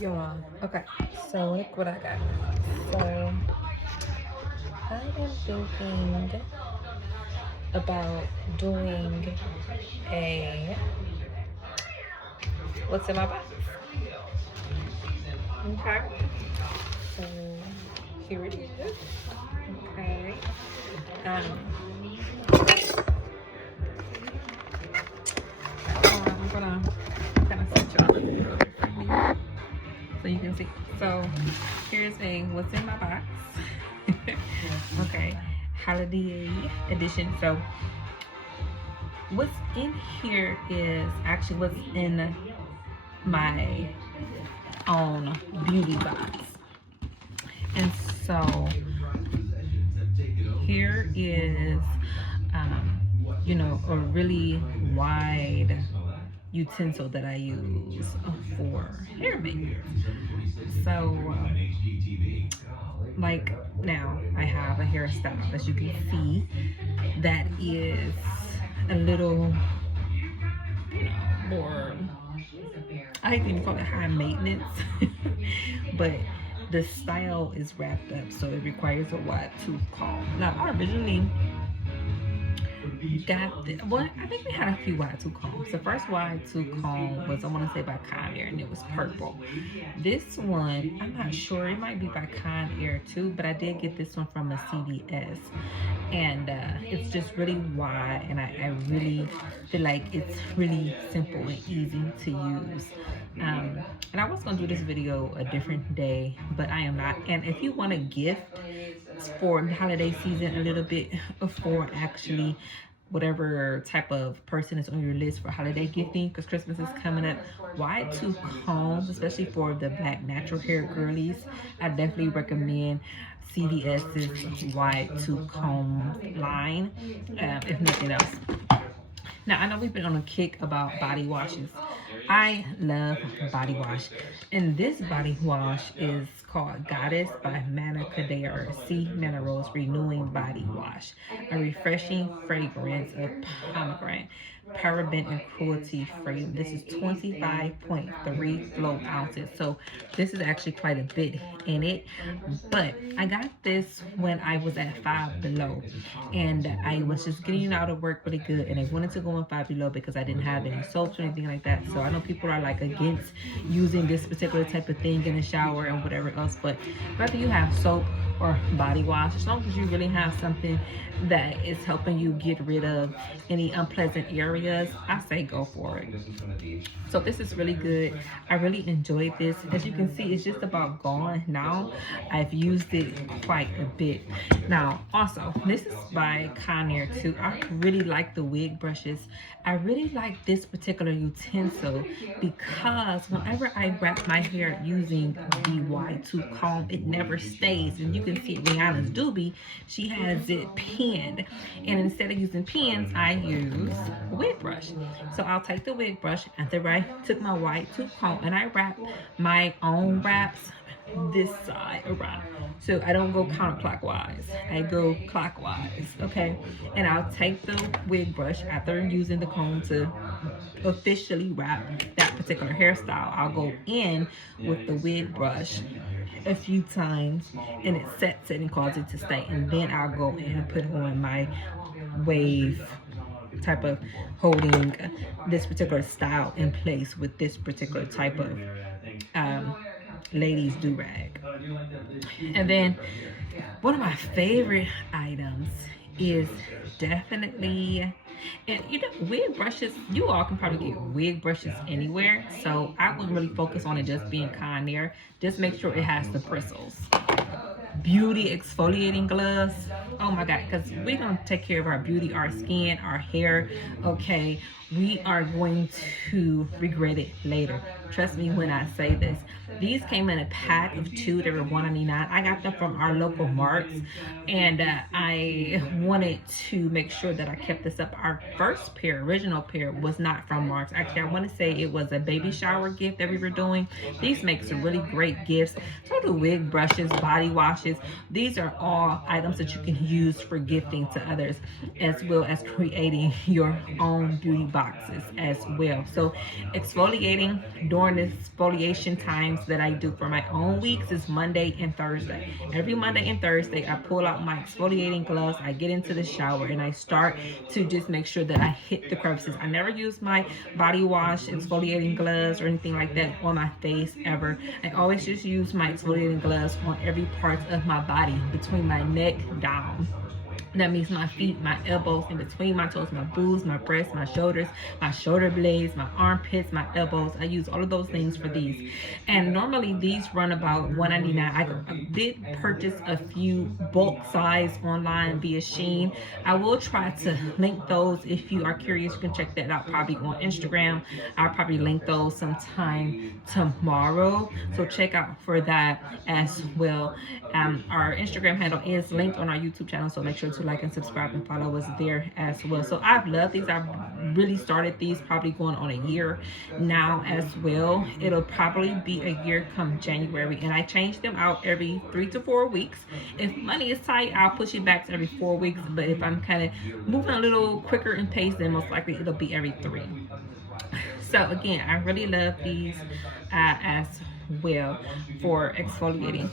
Y'all, okay, so look what I got. So I am thinking about doing a what's in my box. Okay, so here it is. Okay, um, I'm gonna kind of set y'all up a little bit for me so you can see. So here's a what's in my box. Okay, holiday edition. So what's in here is actually what's in my own beauty box. And so here is, a really wide utensil that I use for hair makeup. So, like now, I have a hairstyle, as you can see, that is a little, more, I hate to even call it high maintenance, but the style is wrapped up, so it requires a wide tooth comb. Now, I originally got the, well, I think we had a few wide tooth combs. The first wide tooth comb was, I want to say, by Conair, and it was purple. This one, I'm not sure, it might be by Conair too, but I did get this one from a CVS, and it's just really wide, and I really feel like it's really simple and easy to use. And I was gonna do this video a different day, but I am not. And if you want a gift for the holiday season, a little bit for actually whatever type of person is on your list for holiday gifting, because Christmas is coming up, wide tooth combs, especially for the black natural hair girlies, I definitely recommend CVS's wide tooth comb line, if nothing else. Now, I know we've been on a kick about body washes. I love body wash. And this body wash is called Goddess by Manna Kadare Sea Minerals Renewing Body Wash. A refreshing fragrance of pomegranate, paraben and cruelty free. This is 25.3 flow ounces. So this is actually quite a bit in it. But I got this when I was at Five Below. And I was just getting out of work really good. And I wanted to go on Five Below because I didn't have any soaps or anything like that. So I know people are like against using this particular type of thing in the shower and whatever else. But whether you have soap or body wash, as long as you really have something that is helping you get rid of any unpleasant areas, I say go for it. So this is really good. I really enjoyed this. As you can see, it's just about gone now. I've used it quite a bit. Now, also, this is by Conair too. I really like the wig brushes. I really like this particular utensil because whenever I wrap my hair using the wide tooth comb, it never stays. And you can see Rihanna's doobie, she has it pinned. And instead of using pins, I use a wig brush. So I'll take the wig brush after I took my wide tooth comb and I wrap my own wraps this side around. So I don't go counterclockwise, I go clockwise, okay? And I'll take the wig brush after using the comb to officially wrap that particular hairstyle. I'll go in with the wig brush a few times and it sets it and causes it to stay. And then I'll go in and put on my wave type of holding this particular style in place with this particular type of ladies do-rag. And then one of my favorite items is definitely, and wig brushes, you all can probably get wig brushes anywhere, so I wouldn't really focus on it just being Conair. Just make sure it has the bristles. Beauty exfoliating gloves, oh my god, because we're going to take care of our beauty, our skin, our hair, okay? We are going to regret it later. Trust me when I say this. These came in a pack of 2. They were $1.99. I got them from our local Marks, and I wanted to make sure that I kept this up. Our first pair, original pair, was not from Marks. Actually, I want to say it was a baby shower gift that we were doing. These make some really great gifts. So do wig brushes, body washes, washes. These are all items that you can use for gifting to others, as well as creating your own beauty boxes as well. So exfoliating during the exfoliation times that I do for my own weeks is Monday and Thursday. Every Monday and Thursday, I pull out my exfoliating gloves, I get into the shower, and I start to just make sure that I hit the crevices. I never use my body wash, exfoliating gloves, or anything like that on my face ever. I always just use my exfoliating gloves on every part of my body, between my neck down. That means my feet, my elbows, in between my toes, my boobs, my breasts, my shoulders, my shoulder blades, my armpits, my elbows. I use all of those things for these. And normally these run about $1.99. I did purchase a few bulk size online via Shein. I will try to link those. If you are curious, you can check that out probably on Instagram. I'll probably link those sometime tomorrow. So check out for that as well. Our Instagram handle is linked on our YouTube channel, so make sure to like and subscribe and follow us there as well. So I've loved these. I've really started these probably going on a year now as well. It'll probably be a year come January, and I change them out every 3 to 4 weeks. If money is tight, I'll push it back to every 4 weeks, but if I'm kind of moving a little quicker in pace, then most likely it'll be every 3. So again, I really love these as well for exfoliating.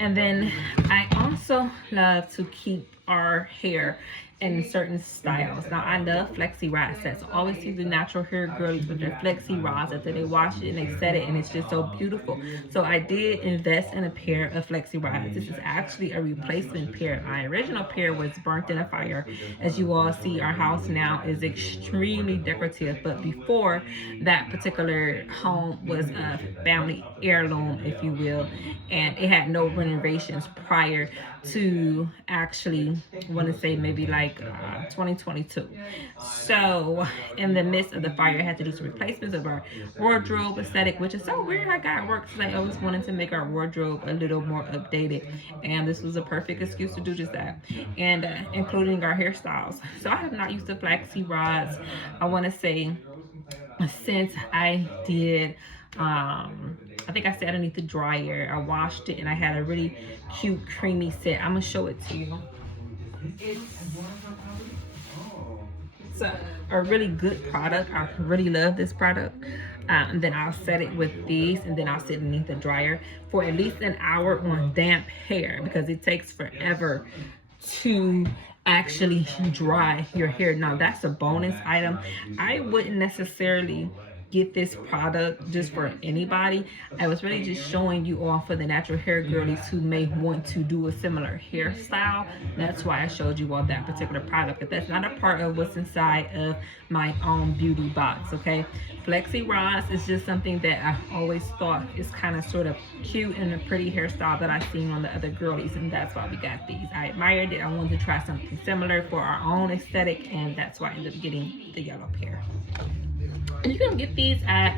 And then I also love to keep our hair in certain styles. Now I love flexi rod sets. I always see the natural hair girlies with their flexi rods after they wash it and they set it, and it's just so beautiful. So I did invest in a pair of flexi rods. This is actually a replacement pair. My original pair was burnt in a fire. As you all see, our house now is extremely decorative, but before, that particular home was a family heirloom, if you will, and it had no renovations prior to, actually, I want to say maybe like 2022. So in the midst of the fire, I had to do some replacements of our wardrobe aesthetic, which is so weird. I got work because I always wanted to make our wardrobe a little more updated, and this was a perfect excuse to do just that, and including our hairstyles. So I have not used the flaxseed rods, I want to say, since I did I think I set underneath the dryer. I washed it and I had a really cute creamy set. I'm gonna show it to you. It's a really good product. I really love this product. And then I'll set it with these, and then I'll sit underneath the dryer for at least an hour on damp hair, because it takes forever to actually dry your hair. Now that's a bonus item. I wouldn't necessarily get this product just for anybody. I was really just showing you all for the natural hair girlies who may want to do a similar hairstyle. That's why I showed you all that particular product, but that's not a part of what's inside of my own beauty box, okay? Flexi rods is just something that I always thought is kind of sort of cute and a pretty hairstyle that I've seen on the other girlies, and that's why we got these. I admired it. I wanted to try something similar for our own aesthetic, and that's why I ended up getting the yellow pair. And you can get these at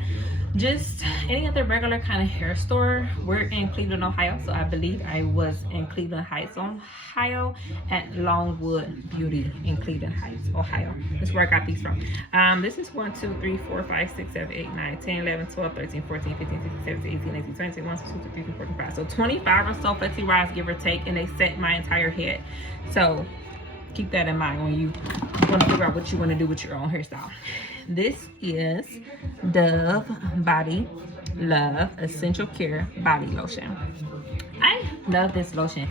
just any other regular kind of hair store. We're in Cleveland, Ohio, so I believe I was in Cleveland Heights, Ohio, at Longwood Beauty in Cleveland Heights, Ohio. That's where I got these from. This is 1, 2, 3, 4, 5, 6, 7, 8, 9, 10, 11, 12, 13, 14, 15, 16, 17, 18, 19, 20, 21, 22, 23, 24, 25. So 25 or so flexi rods, give or take, and they set my entire head. So keep that in mind when you want to figure out what you want to do with your own hairstyle. This is Dove Body Love Essential Care Body Lotion. I love this lotion.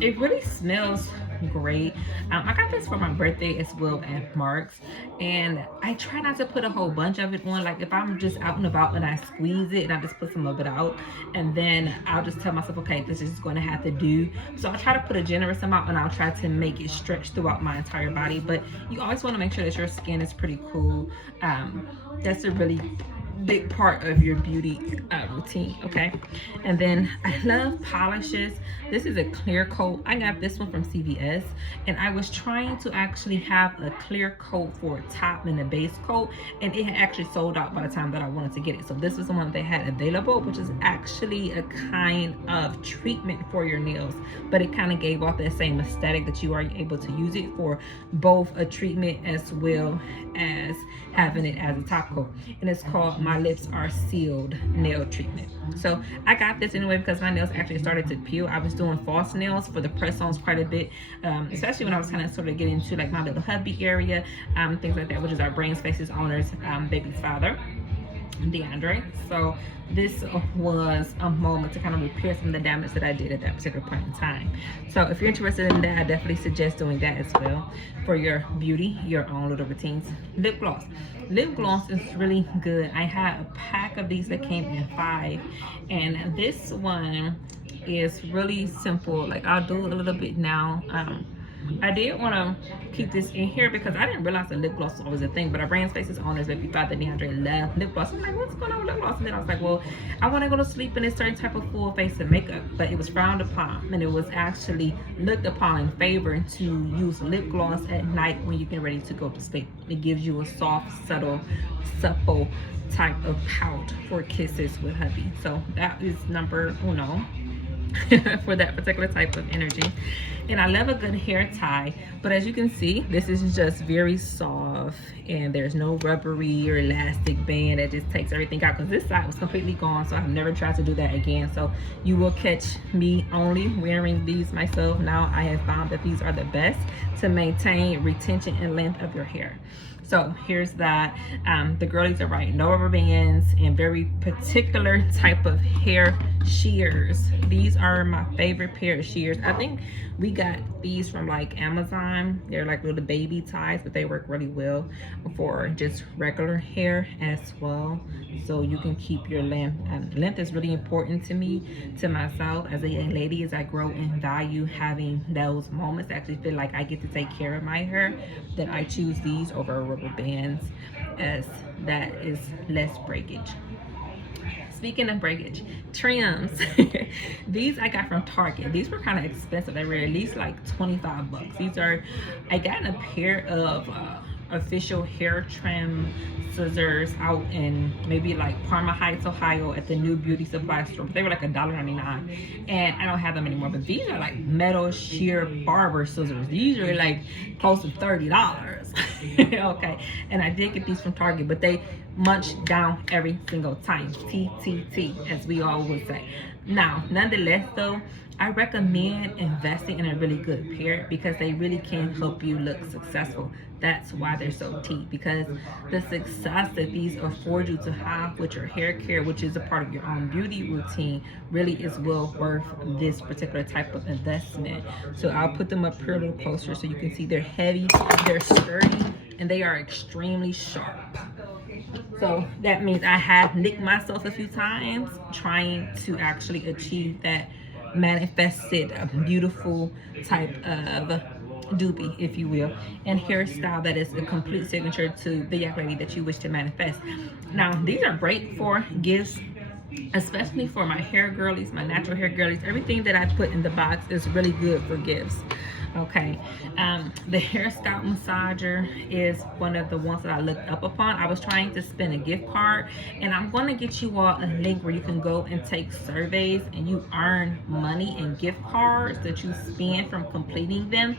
It really smells great. I got this for my birthday as well at Mark's, and I try not to put a whole bunch of it on. Like if I'm just out and about and I squeeze it, and I just put some of it out, and then I'll just tell myself, okay, this is going to have to do. So I'll try to put a generous amount, and I'll try to make it stretch throughout my entire body. But you always want to make sure that your skin is pretty cool. That's a really big part of your beauty routine, okay? And then I love polishes. This is a clear coat. I got this one from CVS, and I was trying to actually have a clear coat for a top and a base coat, and it had actually sold out by the time that I wanted to get it. So this was the one they had available, which is actually a kind of treatment for your nails, but it kind of gave off that same aesthetic that you are able to use it for both a treatment as well as having it as a top coat. And it's called my lips are sealed nail treatment. So I got this anyway because my nails actually started to peel. I was doing false nails for the press-ons quite a bit, especially when I was kind of sort of getting into like my little hubby area, things like that, which is our Brain Spaces owner's baby's father, DeAndre. So this was a moment to kind of repair some of the damage that I did at that particular point in time. So if you're interested in that, I definitely suggest doing that as well for your beauty, your own little routines. Lip gloss. Lip gloss is really good. I had a pack of these that came in 5, and this one is really simple. Like, I'll do a little bit now. I did want to keep this in here because I didn't realize that lip gloss was a thing, but our Brain Spaces owners, if you thought that DeAndre loved lip gloss, I'm like, what's going on with lip gloss? And then I was like, well, I want to go to sleep in a certain type of full face of makeup, but it was frowned upon, and it was actually looked upon in favor to use lip gloss at night when you get ready to go to sleep. It gives you a soft, subtle, supple type of pout for kisses with hubby. So that is number uno for that particular type of energy. And I love a good hair tie, but as you can see, this is just very soft, and there's no rubbery or elastic band that just takes everything out, because this side was completely gone, so I've never tried to do that again. So you will catch me only wearing these myself. Now I have found that these are the best to maintain retention and length of your hair. So here's that. The girlies are right, no rubber bands, and very particular type of hair shears. These are my favorite pair of shears. I think we got these from like Amazon. They're like little baby ties, but they work really well for just regular hair as well. So you can keep your length. Length is really important to me, to myself as a young lady, as I grow and value having those moments. I actually feel like I get to take care of my hair, that I choose these over rubber bands, as that is less breakage. Speaking of breakage, trims. These I got from Target. These were kind of expensive. They were at least like 25 bucks. These are, I got a pair of official hair trim scissors out in maybe like Parma Heights, Ohio at the new beauty supply store. They were like $1.99, and I don't have them anymore. But these are like metal shear barber scissors. These are like close to $30. Okay, and I did get these from Target, but they munch down every single time. TTT, as we all would say. Now, nonetheless though, I recommend investing in a really good pair because they really can help you look successful. That's why they're so key, because the success that these afford you to have with your hair care, which is a part of your own beauty routine, really is well worth this particular type of investment. So I'll put them up here a little closer so you can see they're heavy, they're sturdy, and they are extremely sharp. So that means I have nicked myself a few times trying to actually achieve that manifested beautiful type of doobie, if you will, and hairstyle that is a complete signature to the young lady that you wish to manifest. Now, these are great for gifts, especially for my hair girlies, my natural hair girlies. Everything that I put in the box is really good for gifts. Okay, the hair scalp massager is one of the ones that I looked up upon. I was trying to spin a gift card, and I'm going to get you all a link where you can go and take surveys and you earn money and gift cards that you spend from completing them.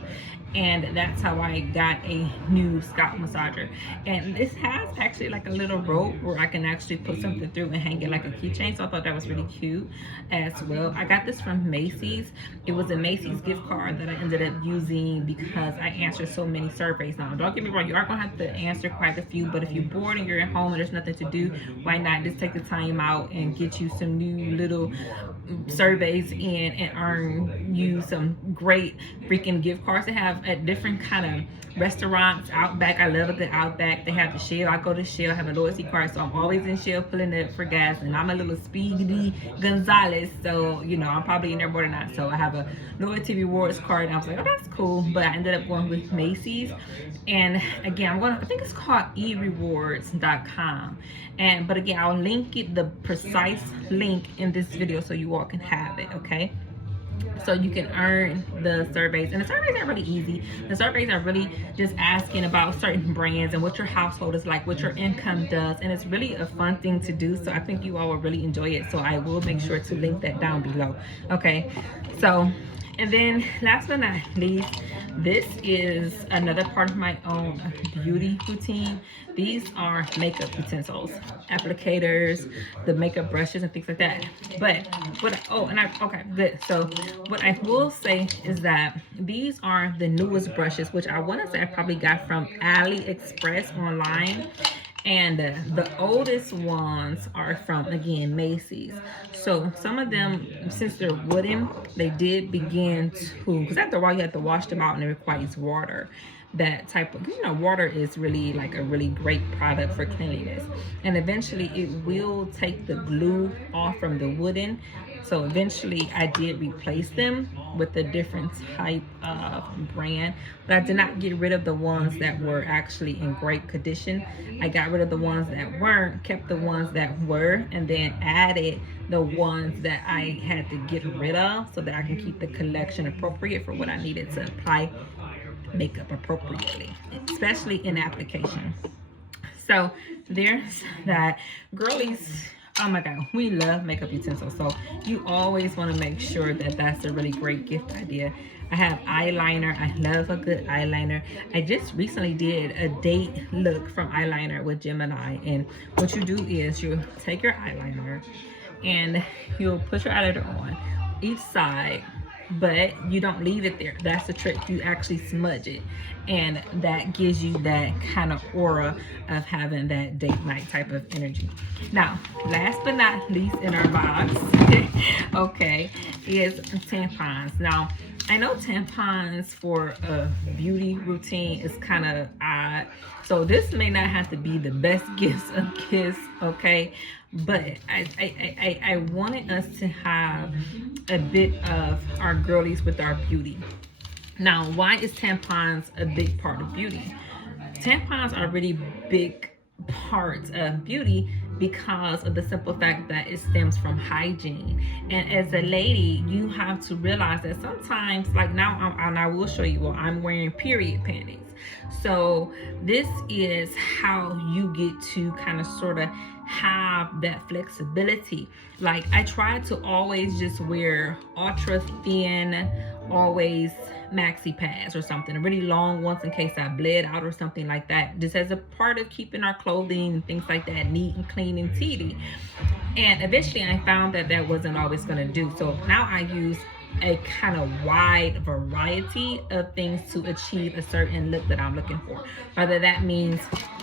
And that's how I got a new scalp massager. And this has actually like a little rope where I can actually put something through and hang it like a keychain. So I thought that was really cute as well. I got this from Macy's. It was a Macy's gift card that I ended up using because I answered so many surveys. Now, don't get me wrong, you are going to have to answer quite a few, but if you're bored and you're at home and there's nothing to do, why not just take the time out and get you some new little surveys in and earn you some great freaking gift cards. They have at different kind of restaurants. Outback, I love a good Outback. They have the Shell. I go to Shell, I have a loyalty card, so I'm always in Shell pulling it for gas, and I'm a little Speedy Gonzalez, so you know I'm probably in there more than not. So I have a loyalty rewards card, and I was like, oh, that's cool. But I ended up going with Macy's, and again, I think it's called erewards.com. But again, I'll link it, the precise link in this video, so you all can have it. Okay, so you can earn the surveys, and the surveys are really easy. The surveys are really just asking about certain brands and what your household is like, what your income does, and it's really a fun thing to do. So I think you all will really enjoy it, so I will make sure to link that down below. Okay, so And then last but not least, this is another part of my own beauty routine. These are makeup utensils, applicators, the makeup brushes and things like that. But okay, good. So what I will say is that these are the newest brushes, which I want to say I probably got from AliExpress online. And the oldest ones are from, again, Macy's. So some of them, since they're wooden, they did begin to, because after a while you have to wash them out and it requires water. That type of, water is really like a really great product for cleanliness. And eventually it will take the glue off from the wooden. So eventually I did replace them with a different type of brand, but I did not get rid of the ones that were actually in great condition. I got rid of the ones that weren't, kept the ones that were, and then added the ones that I had to get rid of so that I can keep the collection appropriate for what I needed to apply makeup appropriately, especially in application. So there's that. Girlies, oh my god, we love makeup utensils, so you always want to make sure that that's a really great gift idea. I have eyeliner. I love a good eyeliner. I just recently did a date look from eyeliner with Gemini, and what you do is you take your eyeliner and you'll put your eyeliner on each side, but you don't leave it there. That's the trick. You actually smudge it, and that gives you that kind of aura of having that date night type of energy. Now, last but not least in our box, okay, is tampons. Now, I know tampons for a beauty routine is kind of odd, so this may not have to be the best gifts of gifts, okay? But I wanted us to have a bit of our girlies with our beauty. Now, why is tampons a big part of beauty? Tampons are really big parts of beauty because of the simple fact that it stems from hygiene. And as a lady, you have to realize that sometimes, like now, and I will show you, well, I'm wearing period panties. So this is how you get to kind of sort of have that flexibility. Like I try to always just wear ultra thin, always maxi pads or something, really long ones in case I bled out or something like that, just as a part of keeping our clothing and things like that neat and clean and tidy. And eventually I found that that wasn't always going to do, so now I use a kind of wide variety of things to achieve a certain look that I'm looking for, whether that means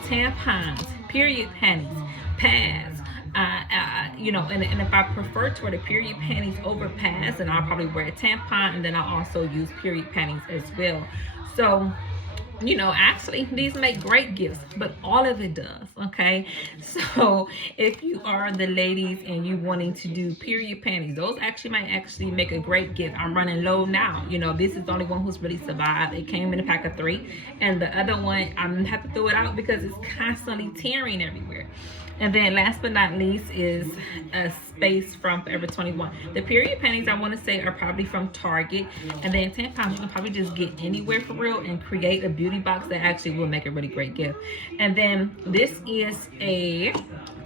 tampons, period panties, pads, and if I prefer to wear the period panties over pads, then I'll probably wear a tampon, and then I'll also use period panties as well. So actually these make great gifts, but all of it does, okay? So if you are the ladies and you wanting to do period panties, those might make a great gift. I'm running low now. This is the only one who's really survived. It came in a pack of 3, and the other one I'm gonna have to throw it out because it's constantly tearing everywhere. And then last but not least is a space from Forever 21. The period panties I want to say are probably from Target, and then tampons you can probably just get anywhere for real and create a beauty box that actually will make a really great gift. And then this is a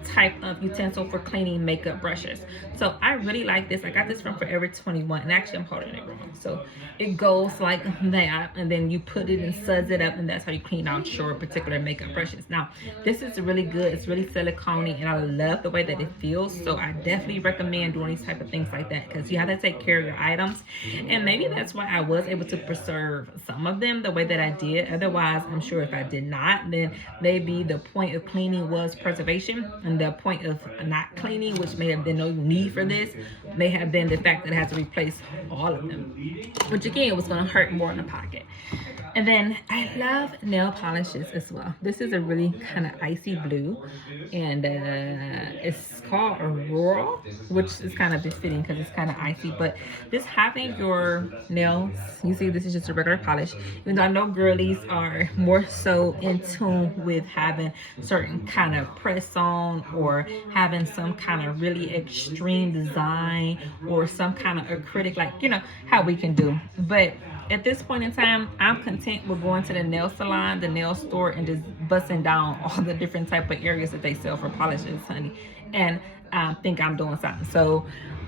type of utensil for cleaning makeup brushes. So I really like this. I got this from Forever 21, and actually I'm holding it wrong. So it goes like that, and then you put it and suds it up, and that's how you clean out your particular makeup brushes. Now this is really good. It's really silicone-y, and I love the way that it feels. So I definitely recommend doing these type of things like that, because you have to take care of your items, and maybe that's why I was able to preserve some of them the way that I did. Otherwise, I'm sure if I did not, then maybe the point of cleaning was preservation, and the point of not cleaning, which may have been no need for this, may have been the fact that I had to replace all of them, which again was going to hurt more in the pocket. And then I love nail polishes as well. This is a really kind of icy blue, and it's called Aurora, which is kind of befitting because it's kind of icy. But just having your nails, you see this is just a regular polish, even though I know girlies are more so in tune with having certain kind of press on, or having some kind of really extreme design, or some kind of acrylic, like how we can do. But at this point in time, I'm content with going to the nail salon, the nail store, and just busting down all the different type of areas that they sell for polishes, honey. And I think I'm doing something. So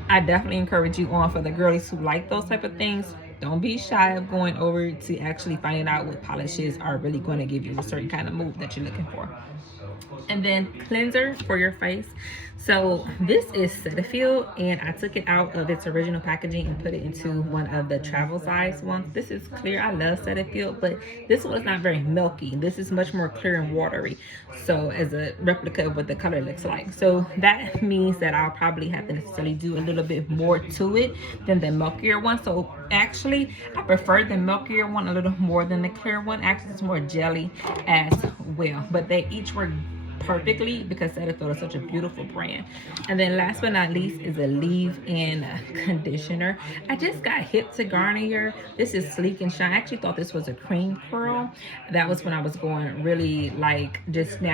I definitely encourage you on, for the girlies who like those type of things, Don't be shy of going over to actually finding out what polishes are really going to give you a certain kind of move that you're looking for. And then cleanser for your face. So this is Cetaphil, and I took it out of its original packaging and put it into one of the travel size ones. This is clear. I love Cetaphil, but this one is not very milky. This is much more clear and watery, so as a replica of what the color looks like. So that means that I'll probably have to necessarily do a little bit more to it than the milkier one. So actually I prefer the milkier one a little more than the clear one. Actually, it's more jelly as well, but they each work perfectly because Cetaphil is such a beautiful brand. And then last but not least is a leave-in conditioner. I just got hip to Garnier. This is Sleek and Shine. I actually thought this was a cream curl. That was when I was going really like just now